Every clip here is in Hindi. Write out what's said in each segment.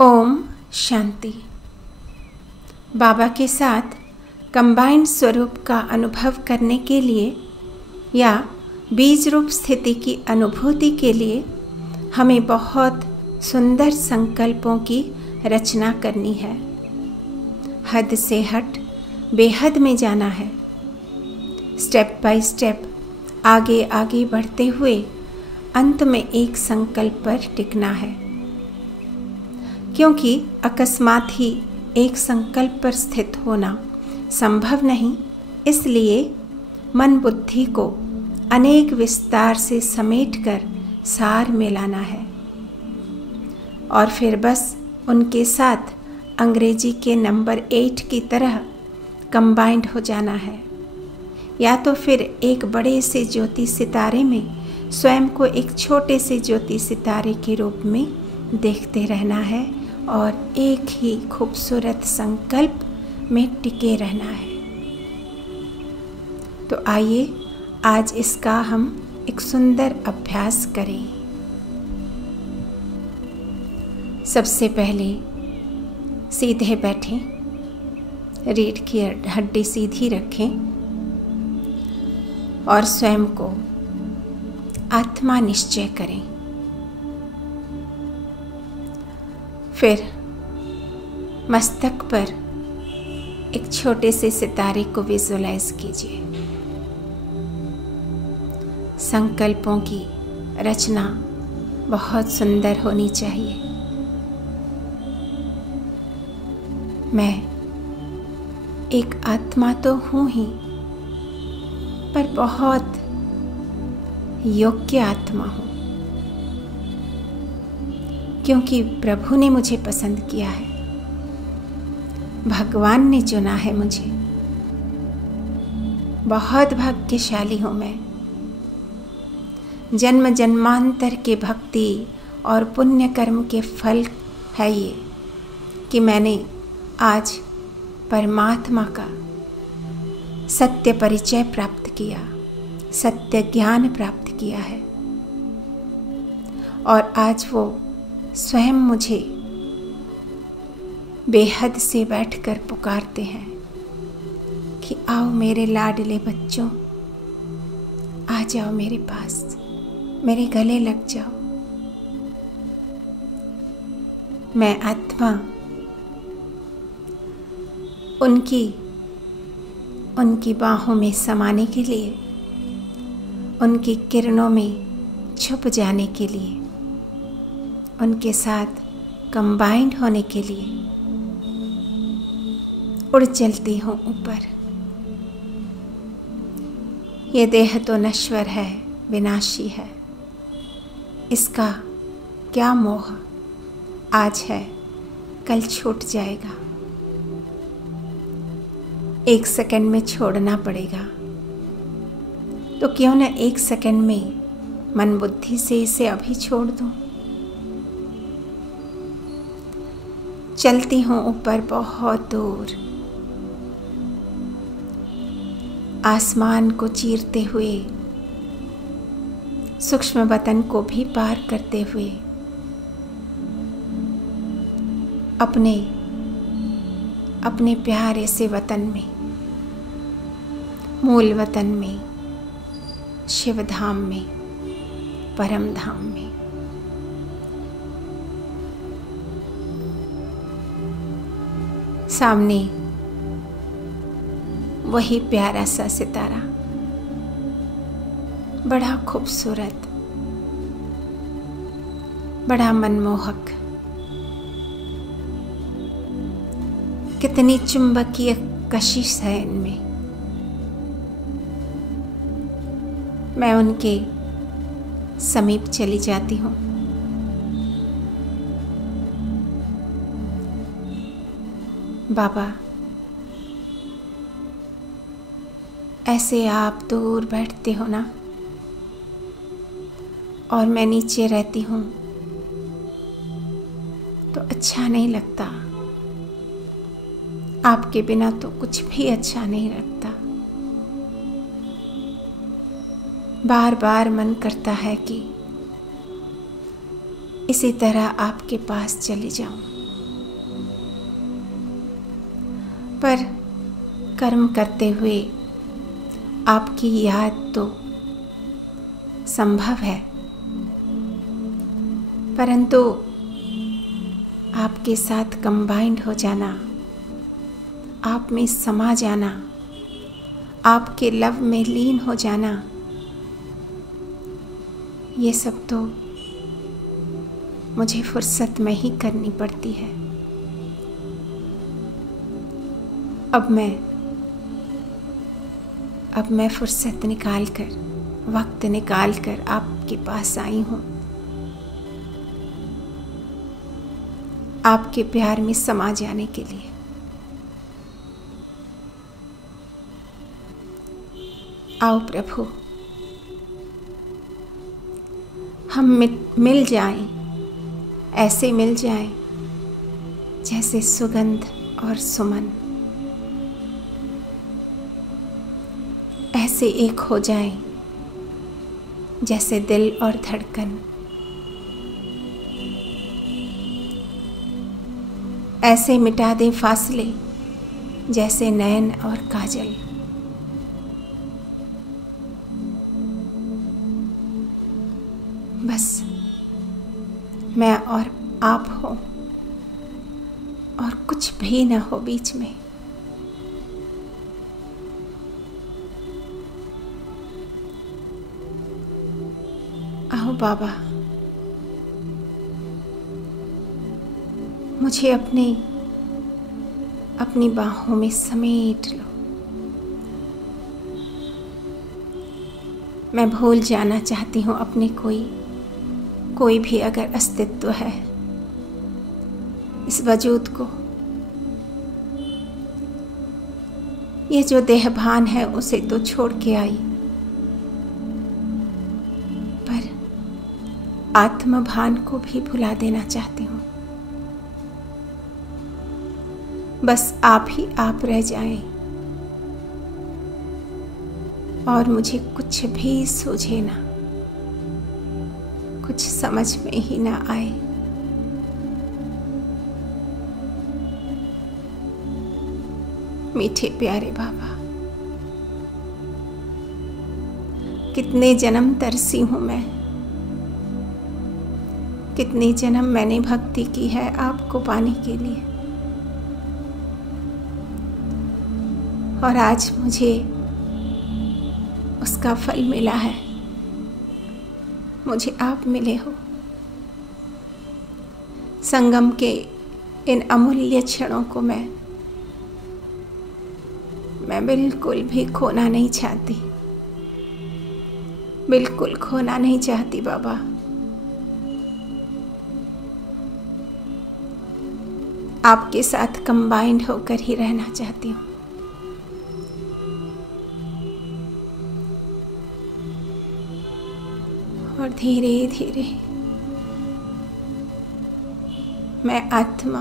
ओम शांति। बाबा के साथ कंबाइंड स्वरूप का अनुभव करने के लिए या बीज रूप स्थिति की अनुभूति के लिए हमें बहुत सुंदर संकल्पों की रचना करनी है। हद से हट बेहद में जाना है। स्टेप बाय स्टेप आगे आगे बढ़ते हुए अंत में एक संकल्प पर टिकना है, क्योंकि अकस्मात ही एक संकल्प पर स्थित होना संभव नहीं। इसलिए मन बुद्धि को अनेक विस्तार से समेटकर सार में लाना है और फिर बस उनके साथ अंग्रेजी के नंबर 8 की तरह कंबाइंड हो जाना है, या तो फिर एक बड़े से ज्योति सितारे में स्वयं को एक छोटे से ज्योति सितारे के रूप में देखते रहना है और एक ही खूबसूरत संकल्प में टिके रहना है। तो आइए आज इसका हम एक सुंदर अभ्यास करें। सबसे पहले सीधे बैठें, रीढ़ की हड्डी सीधी रखें और स्वयं को आत्मा निश्चय करें। फिर मस्तक पर एक छोटे से सितारे को विजुअलाइज कीजिए। संकल्पों की रचना बहुत सुंदर होनी चाहिए। मैं एक आत्मा तो हूँ ही, पर बहुत योग्य आत्मा हूँ, क्योंकि प्रभु ने मुझे पसंद किया है, भगवान ने चुना है मुझे। बहुत भाग्यशाली हूँ मैं। जन्म जन्मांतर के भक्ति और पुण्य कर्म के फल है ये कि मैंने आज परमात्मा का सत्य परिचय प्राप्त किया, सत्य ज्ञान प्राप्त किया है और आज वो स्वयं मुझे बेहद से बैठकर पुकारते हैं कि आओ मेरे लाडले बच्चों, आ जाओ मेरे पास, मेरे गले लग जाओ। मैं आत्मा उनकी बाहों में समाने के लिए, उनकी किरणों में छुप जाने के लिए, उनके साथ कंबाइंड होने के लिए उड़ चलती हूँ ऊपर। ये देह तो नश्वर है, विनाशी है, इसका क्या मोह। आज है, कल छूट जाएगा। एक सेकंड में छोड़ना पड़ेगा, तो क्यों न एक सेकंड में मन बुद्धि से इसे अभी छोड़ दूं। चलती हूँ ऊपर बहुत दूर, आसमान को चीरते हुए, सूक्ष्म वतन को भी पार करते हुए, अपने प्यारे से वतन में, मूल वतन में, शिव धाम में, परम धाम में। सामने वही प्यारा सा सितारा, बड़ा खूबसूरत, बड़ा मनमोहक, कितनी चुंबकीय कशिश है इनमें। मैं उनके समीप चली जाती हूँ। बाबा, ऐसे आप दूर बैठते हो ना और मैं नीचे रहती हूँ तो अच्छा नहीं लगता। आपके बिना तो कुछ भी अच्छा नहीं लगता। बार बार मन करता है कि इसी तरह आपके पास चली जाऊं। पर कर्म करते हुए आपकी याद तो संभव है, परंतु आपके साथ कंबाइंड हो जाना, आप में समा जाना, आपके लव में लीन हो जाना, ये सब तो मुझे फुर्सत में ही करनी पड़ती है। अब मैं फुर्सत निकाल कर, वक्त निकाल कर आपके पास आई हूँ, आपके प्यार में समा जाने के लिए। आओ प्रभु, हम मिल जाएं, ऐसे मिल जाएं जैसे सुगंध और सुमन, ऐसे एक हो जाएं जैसे दिल और धड़कन, ऐसे मिटा दें फासले जैसे नयन और काजल। बस मैं और आप हो और कुछ भी न हो बीच में। आओ बाबा, मुझे अपनी बाहों में समेट लो। मैं भूल जाना चाहती हूँ अपने कोई भी अगर अस्तित्व है इस वजूद को। ये जो देहभान है उसे तो छोड़ के आई, पर आत्मभान को भी भुला देना चाहती हूँ। बस आप ही आप रह जाएं और मुझे कुछ भी सूझे ना, कुछ समझ में ही ना आए। मीठे प्यारे बाबा, कितने जन्म तरसी हूं मैं, कितने जन्म मैंने भक्ति की है आपको पाने के लिए, और आज मुझे उसका फल मिला है। मुझे आप मिले हो। संगम के इन अमूल्य क्षणों को मैं बिल्कुल भी खोना नहीं चाहती, बिल्कुल खोना नहीं चाहती बाबा। आपके साथ कंबाइंड होकर ही रहना चाहती हूँ। और धीरे धीरे मैं आत्मा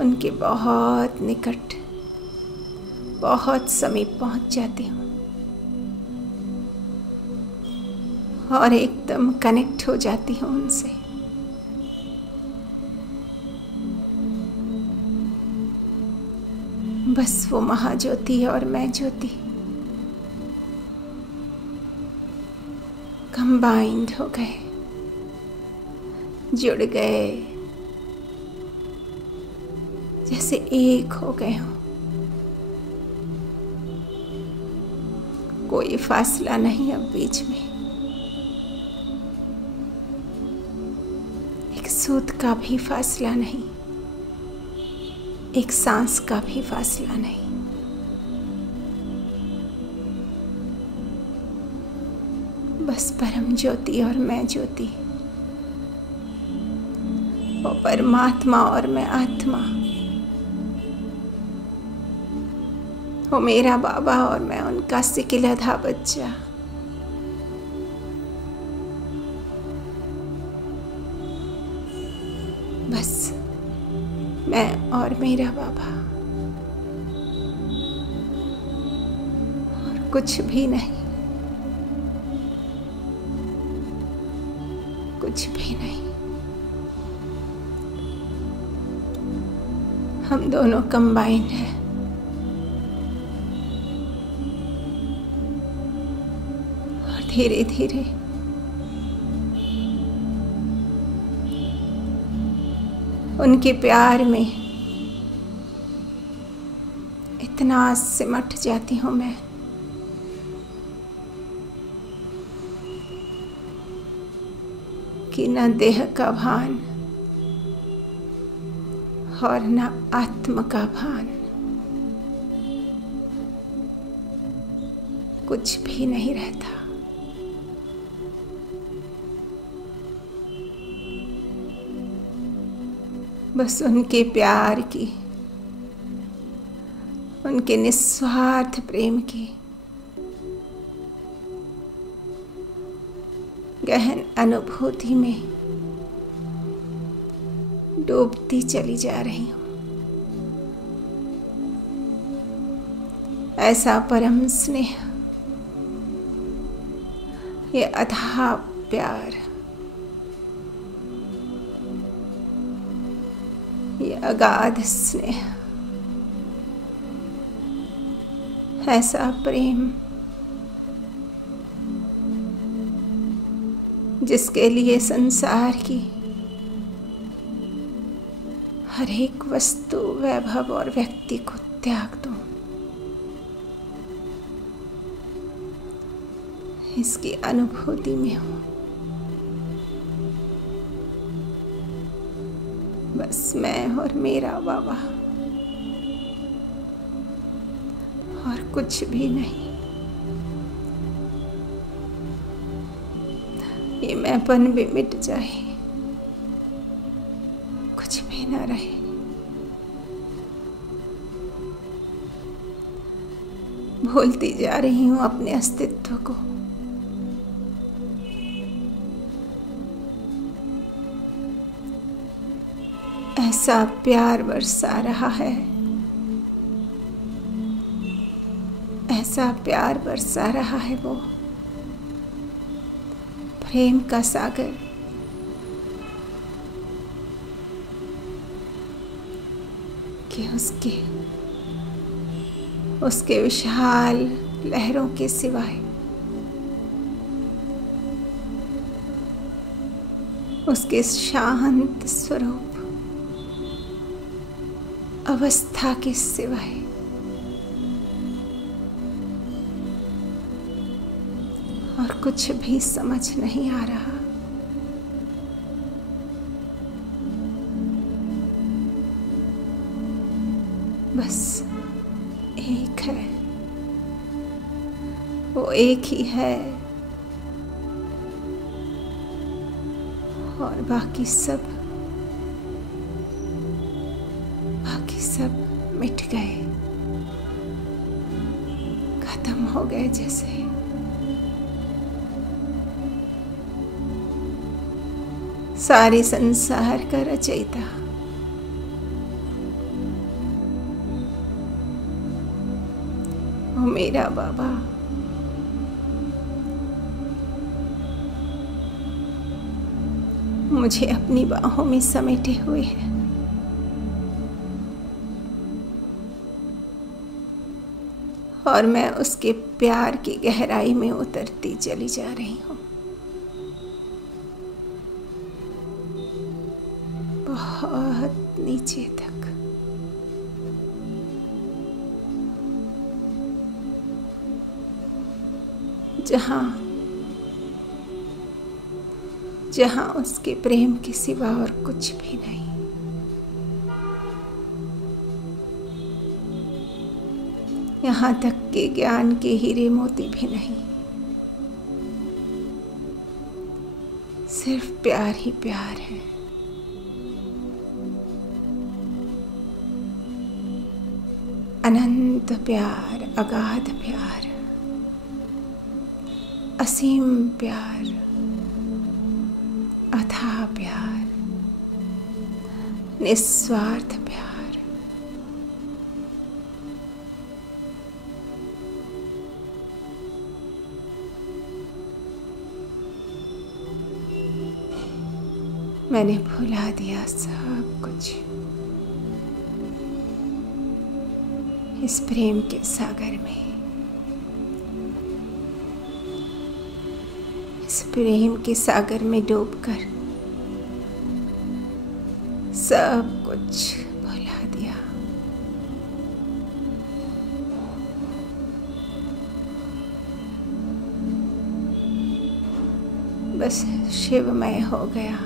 उनके बहुत निकट, बहुत समीप पहुंच जाती हूँ और एकदम कनेक्ट हो जाती हूँ उनसे। बस वो महाज्योति और मैं ज्योति कंबाइंड हो गए, जुड़ गए, जैसे एक हो गए हो। कोई फासला नहीं अब बीच में, एक सूत का भी फासला नहीं, एक सांस का भी फासला नहीं। बस परम ज्योति और मैं ज्योति, वो परमात्मा और मैं आत्मा, वो मेरा बाबा और मैं उनका सिकिलधा बच्चा। बस मैं और मेरा बाबा, और कुछ भी नहीं, कुछ भी नहीं। हम दोनों कंबाइंड हैं। और धीरे धीरे उनके प्यार में इतना सिमट जाती हूँ मैं कि न देह का भान और न आत्म का भान, कुछ भी नहीं रहता। बस उनके प्यार की, उनके निस्वार्थ प्रेम की गहन अनुभूति में डूबती चली जा रही हूँ। ऐसा परम स्नेह, ये अथाह प्यार, ये अगाध स्नेह, ऐसा प्रेम जिसके लिए संसार की हर एक वस्तु, वैभव और व्यक्ति को त्याग दूं, इसकी अनुभूति में हूं। बस मैं और मेरा बाबा, और कुछ भी नहीं। ये मैंपन भी मिट जाए, कुछ भी ना रहे। भूलती जा रही हूँ अपने अस्तित्व को। ऐसा प्यार बरसा रहा है, ऐसा प्यार बरसा रहा है वो प्रेम का सागर, कि उसके विशाल लहरों के सिवाय उसके शांत स्वरूप अवस्था के सिवाय और कुछ भी समझ नहीं आ रहा। बस एक है, वो एक ही है, और बाकी सब मिट गए, खत्म हो गए जैसे। सारे संसार का रचयिता, वो मेरा बाबा, मुझे अपनी बाहों में समेटे हुए है। और मैं उसके प्यार की गहराई में उतरती चली जा रही हूँ, बहुत नीचे तक। जहाँ उसके प्रेम के सिवा और कुछ भी नहीं। यहाँ तक के ज्ञान के हीरे मोती भी नहीं, सिर्फ प्यार ही प्यार है। अनंत प्यार, अगाध प्यार, असीम प्यार, अथाह प्यार, निस्वार्थ प्यार। मैंने भुला दिया सब कुछ, इस प्रेम के सागर में, इस प्रेम के सागर में डूबकर सब कुछ भुला दिया। बस शिवमय हो गया,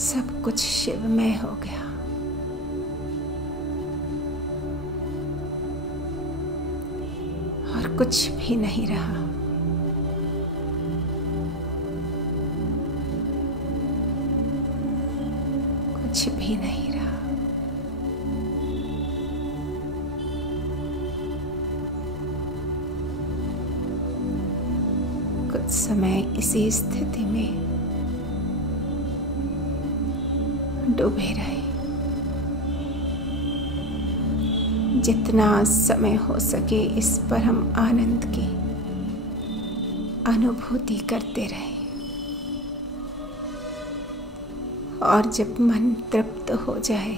सब कुछ शिवमय हो गया। और कुछ भी नहीं रहा। कुछ भी नहीं रहा। कुछ समय इसी स्थिति में डूबे रहे, जितना समय हो सके इस परम आनंद की अनुभूति करते रहे। और जब मन तृप्त हो जाए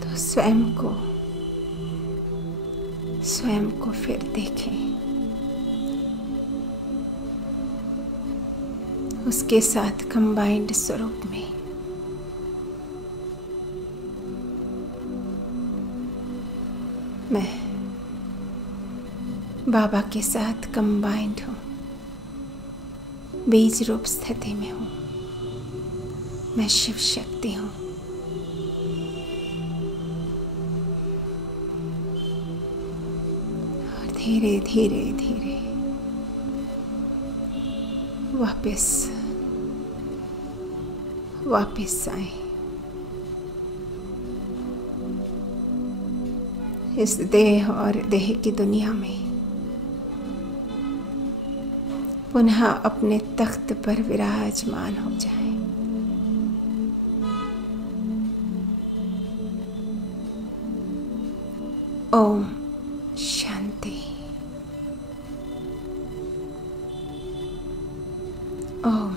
तो स्वयं को फिर देखें, उसके साथ कंबाइंड स्वरूप में। मैं बाबा के साथ कंबाइंड हूँ, बीज रूप स्थिति में हूँ। मैं शिव शक्ति हूँ। और धीरे धीरे धीरे वापस आए इस देह और देह की दुनिया में, पुनः अपने तख्त पर विराजमान हो जाएं। ओम शांति। ओम